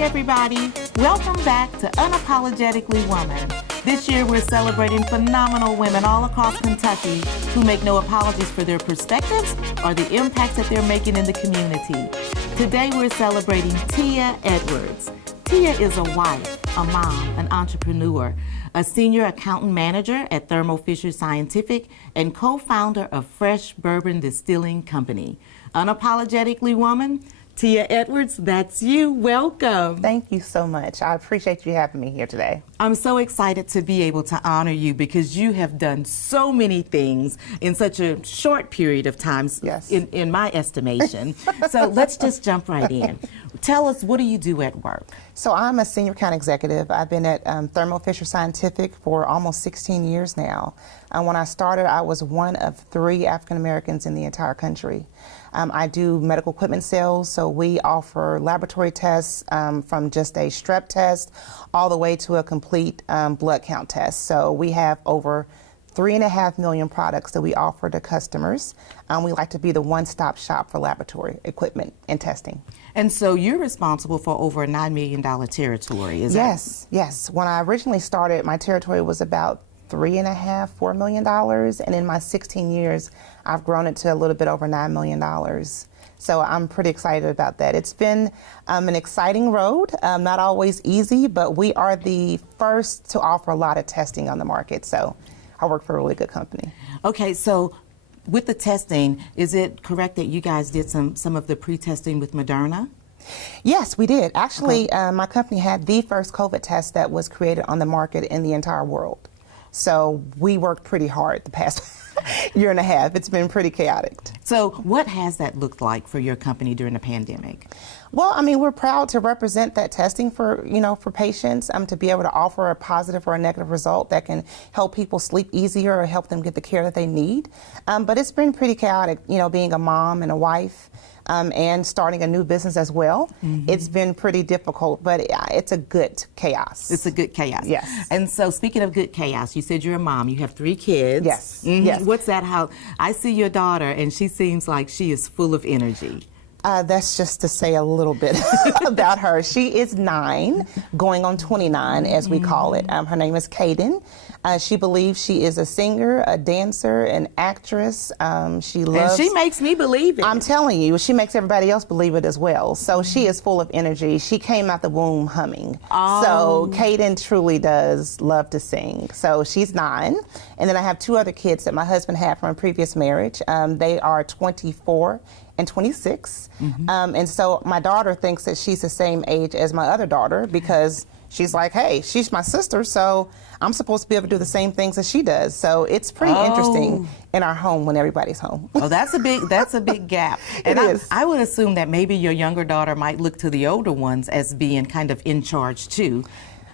everybody. Welcome back to Unapologetically Woman. This year we're celebrating phenomenal women all across Kentucky who make no apologies for their perspectives or the impact that they're making in the community. Today we're celebrating Tia Edwards. Tia is a wife, a mom, an entrepreneur, a senior accountant manager at Thermo Fisher Scientific, and co-founder of Fresh Distilling Company. Unapologetically Woman, Tia Edwards, that's you. Welcome. Thank you so much. I appreciate you having me here today. I'm so excited to be able to honor you because you have done so many things in such a short period of time, yes, in my estimation. So let's just jump right in. Tell us, what do you do at work? So I'm a senior account executive. I've been at Thermo Fisher Scientific for almost 16 years now. When I started, I was one of 3 African Americans in the entire country. I do medical equipment sales, so we offer laboratory tests from just a strep test all the way to a complete blood count test. So we have over 3.5 million products that we offer to customers. We like to be the one-stop shop for laboratory equipment and testing. And so you're responsible for over a $9 million territory, is that? Yes. When I originally started, my territory was about $3.5–4 million, and in my 16 years, I've grown it to a little bit over $9 million. So I'm pretty excited about that. It's been an exciting road, not always easy, but we are the first to offer a lot of testing on the market. So I work for a really good company. Okay, so with the testing, is it correct that you guys did some of the pre-testing with Moderna? Yes, we did. Actually, my company had the first COVID test that was created on the market in the entire world. So we worked pretty hard the past year and a half. It's been pretty chaotic. So what has that looked like for your company during the pandemic? Well, I mean, we're proud to represent that testing for, for patients, to be able to offer a positive or a negative result that can help people sleep easier or help them get the care that they need. But it's been pretty chaotic, being a mom and a wife. And starting a new business as well. Mm-hmm. It's been pretty difficult, but it's a good chaos. It's a good chaos. Yes. And so speaking of good chaos, you said you're a mom. You have 3 kids. Yes. Mm-hmm. Yes. What's that? How I see your daughter, and she seems like she is full of energy. That's just to say a little bit about her. She is 9, going on 29, as we call it. Her name is Kaden. She believes she is a singer, a dancer, an actress. She loves. And she makes me believe it. I'm telling you, she makes everybody else believe it as well. So she is full of energy. She came out the womb humming. Oh. So Kaden truly does love to sing. So she's 9. And then I have 2 other kids that my husband had from a previous marriage. They are 24 and 26. Mm-hmm. And so my daughter thinks that she's the same age as my other daughter because she's like, hey, she's my sister, so I'm supposed to be able to do the same things as she does. So it's pretty interesting in our home when everybody's home. Oh, that's a big gap. And I would assume that maybe your younger daughter might look to the older ones as being kind of in charge too.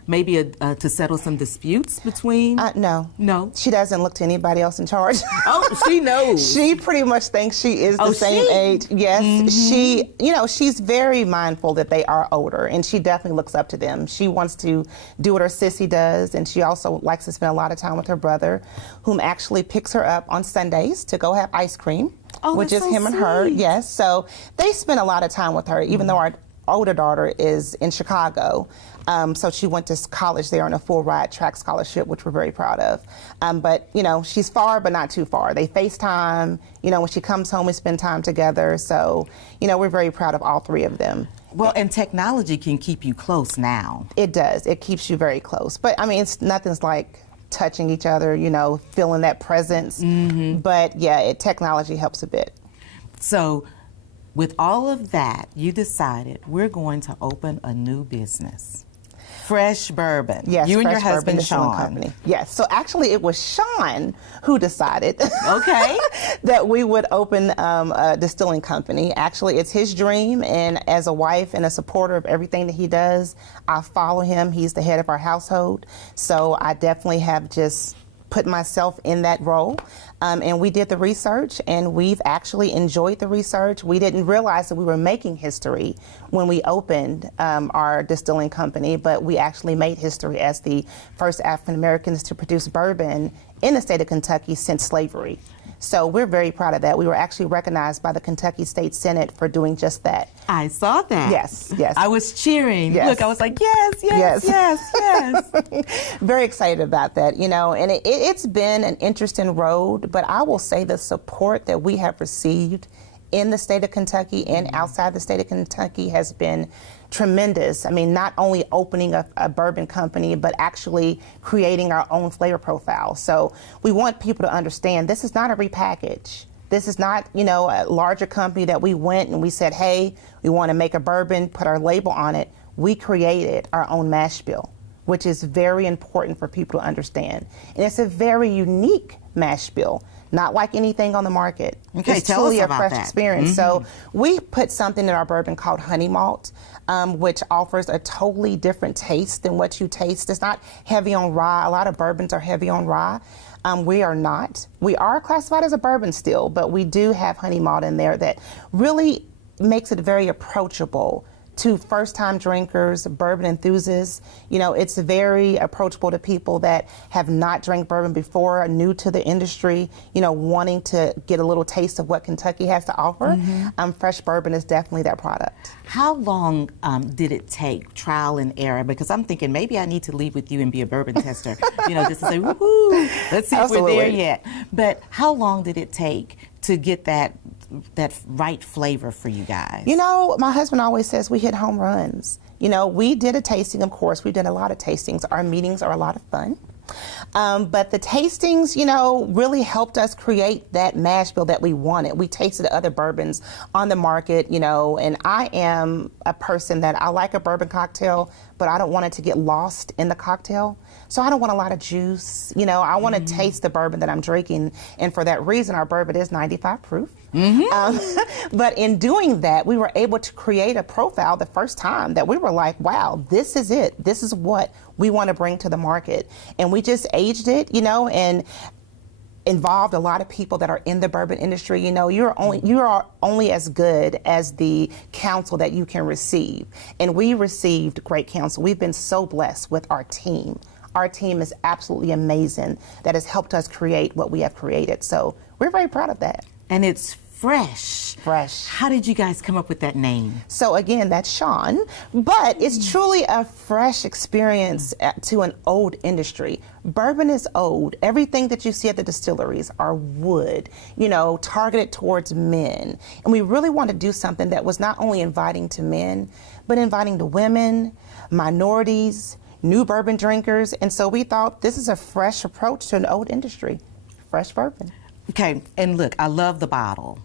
Maybe to settle some disputes between? No. No? She doesn't look to anybody else in charge. Oh, she knows. She pretty much thinks she is the same age. Yes. Mm-hmm. She's very mindful that they are older, and she definitely looks up to them. She wants to do what her sissy does, and she also likes to spend a lot of time with her brother, whom actually picks her up on Sundays to go have ice cream, which is him and her. Yes. So they spend a lot of time with her, even though our older daughter is in Chicago. So she went to college there on a full ride track scholarship, which we're very proud of. But, she's far, but not too far. They FaceTime, when she comes home, we spend time together. So, we're very proud of all 3 of them. Well, and technology can keep you close now. It does. It keeps you very close. But, I mean, nothing's like touching each other, feeling that presence. Mm-hmm. But, yeah, technology helps a bit. So with all of that, you decided we're going to open a new business. Fresh Bourbon. Yes, you and Fresh your husband, Bourbon Distilling Sean. Company. Yes. So actually, it was Sean who decided that we would open a distilling company. Actually, it's his dream, and as a wife and a supporter of everything that he does, I follow him. He's the head of our household. So I definitely have just put myself in that role. And we did the research, and we've actually enjoyed the research. We didn't realize that we were making history when we opened our distilling company, but we actually made history as the first African Americans to produce bourbon in the state of Kentucky since slavery. So we're very proud of that. We were actually recognized by the Kentucky State Senate for doing just that. I saw that. Yes, yes. I was cheering. Yes. Look, I was like, yes, yes, yes, yes. Very excited about that, you know, and it's been an interesting road, but I will say the support that we have received in the state of Kentucky and outside the state of Kentucky has been tremendous. I mean, not only opening a bourbon company, but actually creating our own flavor profile. So we want people to understand this is not a repackage. This is not, you know, a larger company that we went and we said, hey, we want to make a bourbon, put our label on it. We created our own mash bill, which is very important for people to understand. And it's a very unique mash bill, not like anything on the market. Okay, it's tell truly us a about fresh that. experience. So we put something in our bourbon called honey malt, which offers a totally different taste than what you taste. It's not heavy on rye. A lot of bourbons are heavy on rye. We are not. We are classified as a bourbon still, but we do have honey malt in there that really makes it very approachable to first-time drinkers, bourbon enthusiasts. You know, it's very approachable to people that have not drank bourbon before, are new to the industry, you know, wanting to get a little taste of what Kentucky has to offer. Fresh bourbon is definitely that product. How long did it take, trial and error? Because I'm thinking maybe I need to leave with you and be a bourbon tester, you know, just to say, woohoo, let's see if we're there yet. But how long did it take to get that right flavor for you guys? You know, my husband always says we hit home runs. You know, we did a tasting, of course. We did a lot of tastings. Our meetings are a lot of fun. But the tastings, you know, really helped us create that mash bill that we wanted. We tasted other bourbons on the market, you know, and I am a person that I like a bourbon cocktail, but I don't want it to get lost in the cocktail. So I don't want a lot of juice. You know, I want to taste the bourbon that I'm drinking. And for that reason, our bourbon is 95 proof. But in doing that, we were able to create a profile the first time that we were like, wow, this is it. This is what we want to bring to the market. And we just aged it, you know, and involved a lot of people that are in the bourbon industry. You know, you are only as good as the counsel that you can receive. And we received great counsel. We've been so blessed with our team. Our team is absolutely amazing that has helped us create what we have created. So we're very proud of that. And it's fresh. Fresh. How did you guys come up with that name? So again, that's Sean, but it's truly a fresh experience to an old industry. Bourbon is old. Everything that you see at the distilleries are wood, you know, targeted towards men. And we really want to do something that was not only inviting to men, but inviting to women, minorities, new bourbon drinkers. And so we thought this is a fresh approach to an old industry. Fresh bourbon. Okay, and look, I love the bottle.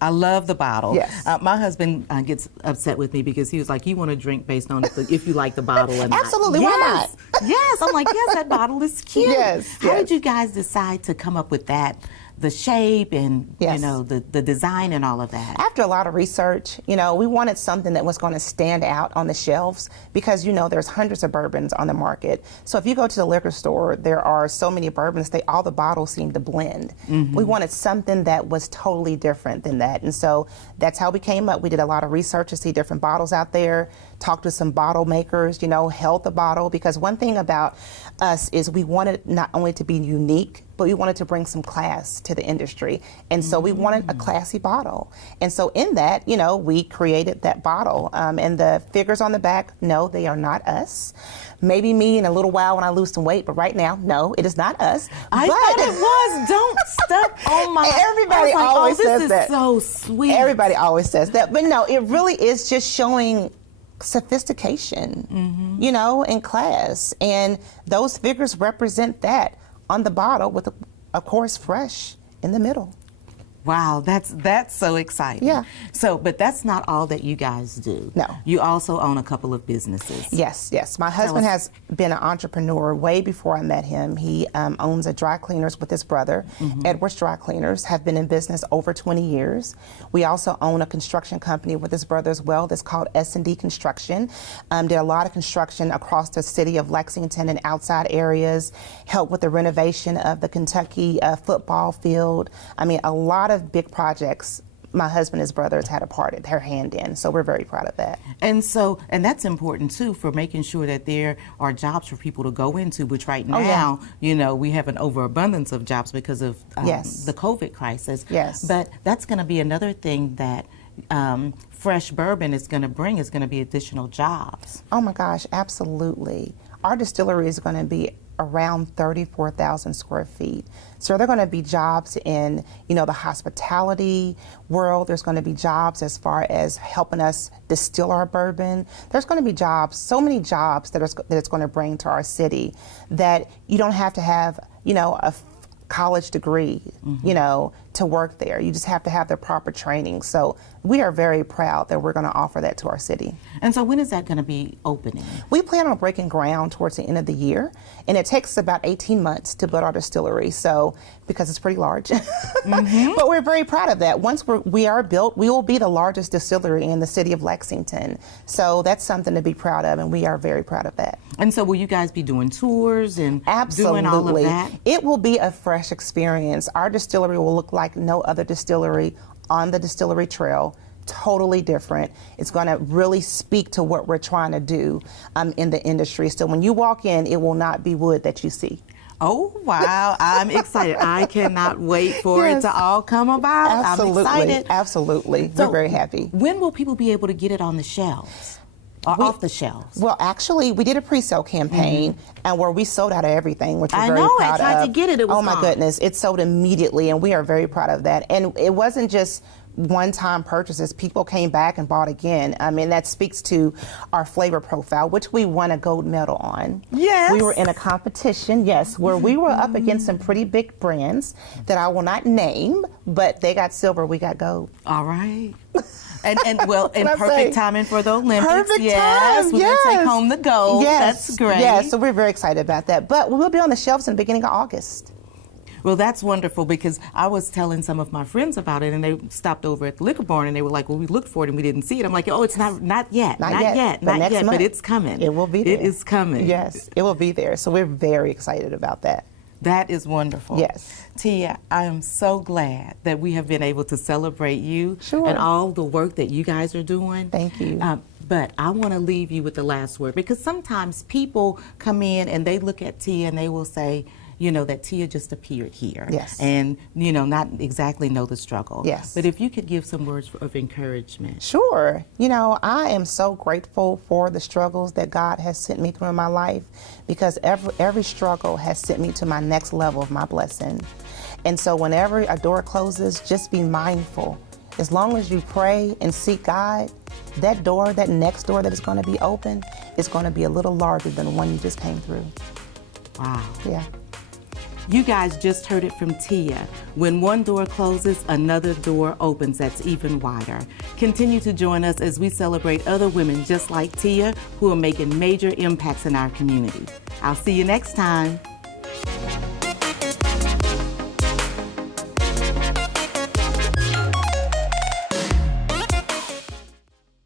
I love the bottle. Yes. My husband gets upset with me because he was like, you want to drink based on if you like the bottle or not. Absolutely, yes. why not? Yes, I'm like, yes, that bottle is cute. Yes, How did you guys decide to come up with that? The shape and, Yes. you know, the design and all of that? After a lot of research, you know, we wanted something that was going to stand out on the shelves because, you know, there's hundreds of bourbons on the market. So if you go to the liquor store, there are so many bourbons, all the bottles seem to blend. We wanted something that was totally different than that. And so that's how we came up. We did a lot of research to see different bottles out there, talked to some bottle makers, you know, held the bottle, because one thing about us is we wanted not only to be unique, but we wanted to bring some class to the industry. And so we wanted a classy bottle. And so in that, you know, we created that bottle. And the figures on the back, no, they are not us. Maybe me in a little while when I lose some weight, but right now, no, it is not us. I thought it was. Don't step on my... Everybody always says that. This is so sweet. Everybody always says that. But no, it really is just showing sophistication, you know, and class. And those figures represent that on the bottle with, of course, fresh in the middle. Wow, that's so exciting. Yeah. So, but that's not all that you guys do. No. You also own a couple of businesses. Yes, yes. My husband has been an entrepreneur way before I met him. He owns a dry cleaners with his brother. Edwards Dry Cleaners, have been in business over 20 years. We also own a construction company with his brother as well that's called S&D Construction. Did a lot of construction across the city of Lexington and outside areas, helped with the renovation of the Kentucky football field. I mean, a lot of big projects my husband and his brothers had their hand in. So we're very proud of that. And that's important too, for making sure that there are jobs for people to go into, which right now, we have an overabundance of jobs because of the COVID crisis. Yes. But that's going to be another thing that Fresh Bourbon is going to bring, is going to be additional jobs. Oh my gosh, absolutely. Our distillery is going to be around 34,000 square feet. So there are going to be jobs in, the hospitality world. There's going to be jobs as far as helping us distill our bourbon. There's going to be jobs, so many jobs that it's going to bring to our city, that you don't have to have, a college degree, to work there. You just have to have the proper training. So we are very proud that we're going to offer that to our city. And so when is that going to be opening? We plan on breaking ground towards the end of the year, and it takes about 18 months to build our distillery, so because it's pretty large. But we're very proud of that. Once we are built, we will be the largest distillery in the city of Lexington. So that's something to be proud of, and we are very proud of that. And so will you guys be doing tours and Absolutely. doing all of that? It will be a fresh experience. Our distillery will look like no other distillery on the Distillery Trail. Totally different. It's going to really speak to what we're trying to do in the industry. So when you walk in, it will not be wood that you see. Oh, wow. I'm excited. I cannot wait for it to all come about. Absolutely. I'm excited. Absolutely. So we're very happy. When will people be able to get it on the shelves? Or off the shelves? Well, actually, we did a pre-sale campaign and where we sold out of everything, which we're very proud of. I tried to get it. It was Oh, my gone. goodness. It sold immediately, and we are very proud of that. And it wasn't just one-time purchases. People came back and bought again. I mean, that speaks to our flavor profile, which we won a gold medal on. Yes. We were in a competition, where we were up against some pretty big brands that I will not name, but they got silver, we got gold. All right. And perfect say? timing for the Olympics. Perfect yes, time, we're yes. gonna take home the gold. Yes, That's great. Yes, so we're very excited about that. But we will be on the shelves in the beginning of August. Well, that's wonderful, because I was telling some of my friends about it, and they stopped over at the liquor barn, and they were like, well, we looked for it and we didn't see it. I'm like, oh, it's not yet, Not yet, but it's coming. It will be there. It is coming. Yes, it will be there. So we're very excited about that. That is wonderful. Yes. Tia, I am so glad that we have been able to celebrate you Sure. and all the work that you guys are doing. Thank you. But I want to leave you with the last word, because sometimes people come in and they look at Tia and they will say, that Tia just appeared here. Yes. And, not exactly know the struggle. Yes. But if you could give some words of encouragement. Sure. I am so grateful for the struggles that God has sent me through in my life, because every struggle has sent me to my next level of my blessing. And so whenever a door closes, just be mindful. As long as you pray and seek God, that next door that is going to be open is going to be a little larger than the one you just came through. Wow. Yeah. You guys just heard it from Tia. When one door closes, another door opens that's even wider. Continue to join us as we celebrate other women just like Tia, who are making major impacts in our community. I'll see you next time.